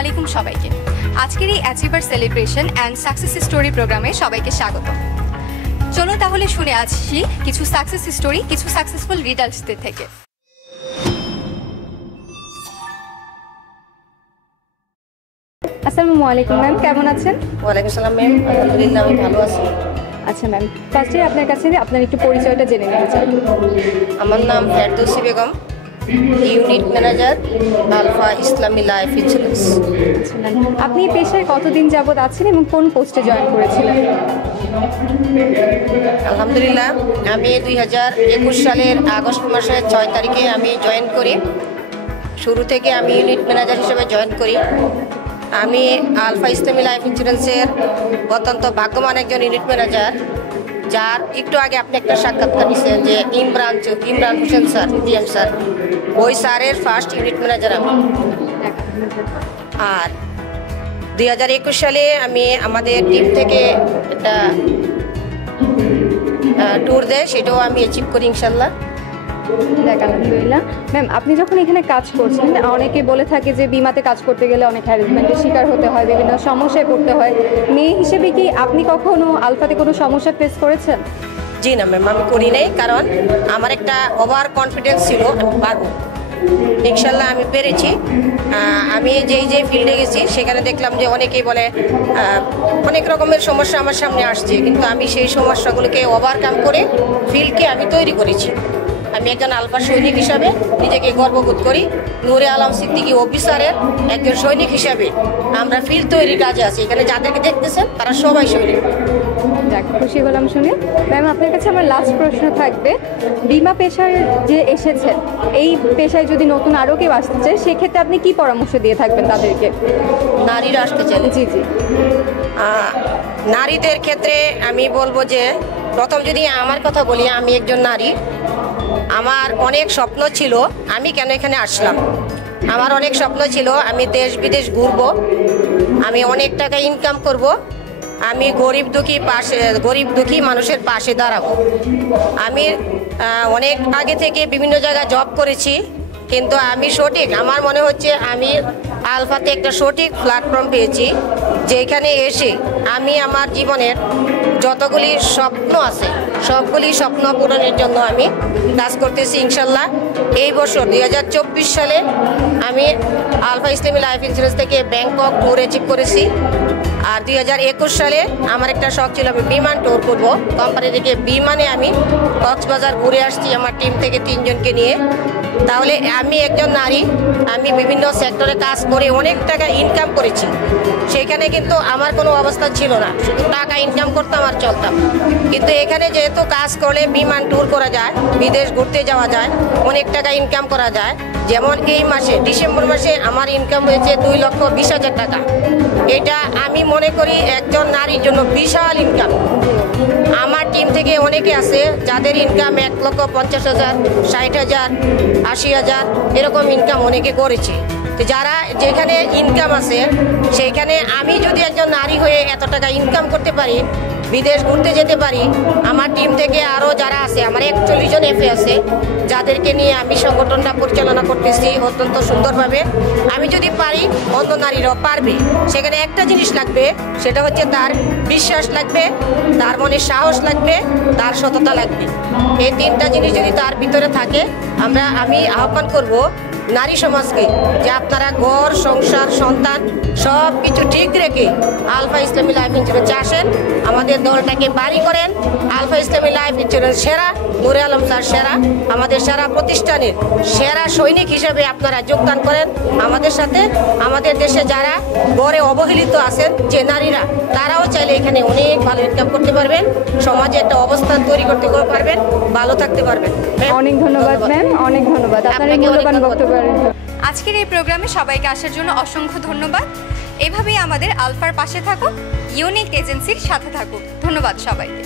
আলাইকুম সবাইকে। আজকের এই achiever celebration and success story প্রোগ্রামে সবাইকে স্বাগত। চলুন তাহলে শুনে আসছি কিছু সাকসেস স্টোরি, কিছু সাকসেসফুল রিডার্সদের থেকে। আসসালামু আলাইকুম ম্যাম, কেমন আছেন? ওয়ালাইকুম আসসালাম ম্যাম, আলহামদুলিল্লাহ আমি ভালো আছি। আচ্ছা ম্যাম, ফার্স্টে আপনার কাছে আপনার একটু পরিচয়টা জেনে নিতে চাই। আমার নাম Ferdousi Begum, unit manager Alpha Islami Life Insurance. আচ্ছা ম্যাম, আপনি পেশায় কতদিন যাবত আছেন এবং কোন পোস্টে জয়েন করেছিলেন? আলহামদুলিল্লাহ আমি 2021 সালের আগস্ট মাসের 6 তারিখে আমি জয়েন করি। শুরু থেকে আমি ইউনিট ম্যানেজার হিসেবে জয়েন করি। আমি আলফা ইসলামী লাইফ ইন্স্যুরেন্সের অত্যন্ত ভাগ্যবান একজন ইউনিট ম্যানেজার, যার একটু আগে আপনি একটা সাক্ষাৎকার দিচ্ছেন যে Imran Hossain sir, PM sir, ওই স্যারের ফার্স্ট ইউনিট ম্যানেজার আমি। আর 2021 সালে আমি আমাদের টিম থেকে একটা ট্যুর দেয়, সেটাও আমি অ্যাচিভ করি ইনশাল্লাহ। আলহামদুলিল্লাহ। ম্যাম, আপনি যখন এখানে কাজ করছেন, অনেকে বলে থাকে যে বিমাতে কাজ করতে গেলে অনেক হ্যারাসমেন্টের শিকার হতে হয়, বিভিন্ন সমস্যায় পড়তে হয়। মেয়ে হিসেবে কি আপনি কখনো আলফাতে কোনো সমস্যা ফেস করেছেন? জি না ম্যাম, আমি করি নাই, কারণ আমার একটা ওভার কনফিডেন্স ছিল আমি পারবো। ইনশাল্লাহ আমি পেরেছি। আমি যেই ফিল্ডে গেছি সেখানে দেখলাম যে অনেকেই বলে অনেক রকমের সমস্যা আমার সামনে আসছে, কিন্তু আমি সেই সমস্যাগুলোকে ওভারকাম করে ফিল্ডকে আমি তৈরি করেছি। আমি একজন আলফা সৈনিক হিসাবে নিজেকে গর্ববোধ করি। নূরে আলম সিদ্দিকী অফিসারের একজন সৈনিক হিসাবে আমরা ফিল্ড তৈরির কাজে আছি। এখানে যাদেরকে দেখতেছেন তারা সবাই সৈনিক। খুশি হলাম শুনে। ম্যাম, আপনার কাছে আমার লাস্ট প্রশ্ন থাকবে, বিমা পেশায় যে এসেছেন, এই পেশায় যদি নতুন আরও কেউ আসতে চায়, সেক্ষেত্রে আপনি কি পরামর্শ দিয়ে থাকবেন তাদেরকে? নারীরা আসতে চান? জি জি। নারীদের ক্ষেত্রে আমি বলবো যে প্রথম যদি আমার কথা বলি, আমি একজন নারী। আমার অনেক স্বপ্ন ছিল, আমি কেন এখানে আসলাম। আমার অনেক স্বপ্ন ছিল আমি দেশ বিদেশ ঘুরবো, আমি অনেক টাকা ইনকাম করব, আমি গরিব দুঃখী মানুষের পাশে দাঁড়াবো। আমি অনেক আগে থেকে বিভিন্ন জায়গায় জব করেছি, কিন্তু আমি আমার মনে হচ্ছে আমি আলফাতে একটা সঠিক প্ল্যাটফর্ম পেয়েছি, যেখানে এসে আমি আমার জীবনের যতগুলি স্বপ্ন আছে সবগুলি স্বপ্ন পূরণের জন্য আমি কাজ করতেছি ইনশাল্লাহ। এই বছর 2024 সালে আমি আলফা ইসলামী লাইফ ইন্স্যুরেন্স থেকে ব্যাংকক ট্যুর অ্যাচিভ করেছি। আর 2021 সালে আমার একটা শখ ছিল আমি বিমান ট্যুর করবো। কোম্পানি থেকে বিমানে আমি কক্সবাজার ঘুরে আসছি আমার টিম থেকে 3 জনকে নিয়ে। তাহলে আমি একজন নারী, আমি বিভিন্ন সেক্টরে কাজ করে অনেক টাকা ইনকাম করেছি। সেখানে কিন্তু আমার কোনো অবস্থা ছিল না, শুধু টাকা ইনকাম করতাম আর চলতাম। কিন্তু এখানে যেহেতু কাজ করলে বিমান ট্যুর করা যায়, বিদেশ ঘুরতে যাওয়া যায়, অনেক টাকা ইনকাম করা যায়। যেমন এই মাসে ডিসেম্বর মাসে আমার ইনকাম হয়েছে 2,20,000 টাকা। এটা আমি মনে করি একজন নারীর জন্য বিশাল ইনকাম। আমার টিম থেকে অনেকে আছে যাদের ইনকাম 1,50,000, 60,000, 80,000 এরকম ইনকাম অনেকে করেছে। তো যারা যেখানে ইনকাম আছে সেইখানে আমি যদি একজন নারী হয়ে এত টাকা ইনকাম করতে পারি, বিদেশ ঘুরতে যেতে পারি, আমার টিম থেকে আরও যারা আছে, আমার 41 জন এফএ আছে, যাদেরকে নিয়ে আমি সংগঠনটা পরিচালনা করতেছি অত্যন্ত সুন্দরভাবে। আমি যদি পারি, অন্য নারীরাও পারবে। সেখানে একটা জিনিস লাগবে, সেটা হচ্ছে তার বিশ্বাস লাগবে, তার মনে সাহস লাগবে, তার সততা লাগবে। এই 3টা জিনিস যদি তার ভিতরে থাকে, আমি আহ্বান করব নারী সমাজকে যে আপনারা ঘর সংসার সন্তান সব কিছু ঠিক রেখে আলফা ইসলামী লাইফ ইন্স্যুরেন্সে আসেন, আমাদের দলটাকে বাড়ি করেন। আলফা ইসলামী লাইফ ইন্স্যুরেন্স সেরা, নূরে আলম স্যার সেরা, আমাদের সেরা প্রতিষ্ঠানের সেরা সৈনিক হিসেবে আপনারা যোগদান করেন আমাদের সাথে। আমাদের দেশে যারা গড়ে অবহেলিত আছেন যে নারীরা, তারাও চাইলে এখানে অনেক ভালো ইনকাম করতে পারবেন, সমাজে একটা অবস্থান তৈরি করতে পারবেন, ভালো থাকতে পারবেন। অনেক ধন্যবাদ ম্যাম, অনেক ধন্যবাদ আপনার মূল্যবান বক্তব্য। আজকের এই প্রোগ্রামে সবাইকে আসার জন্য অসংখ্য ধন্যবাদ। এভাবেই আমাদের আলফার পাশে থাকুক, ইউনিক এজেন্সির সাথে থাকুক। ধন্যবাদ সবাইকে।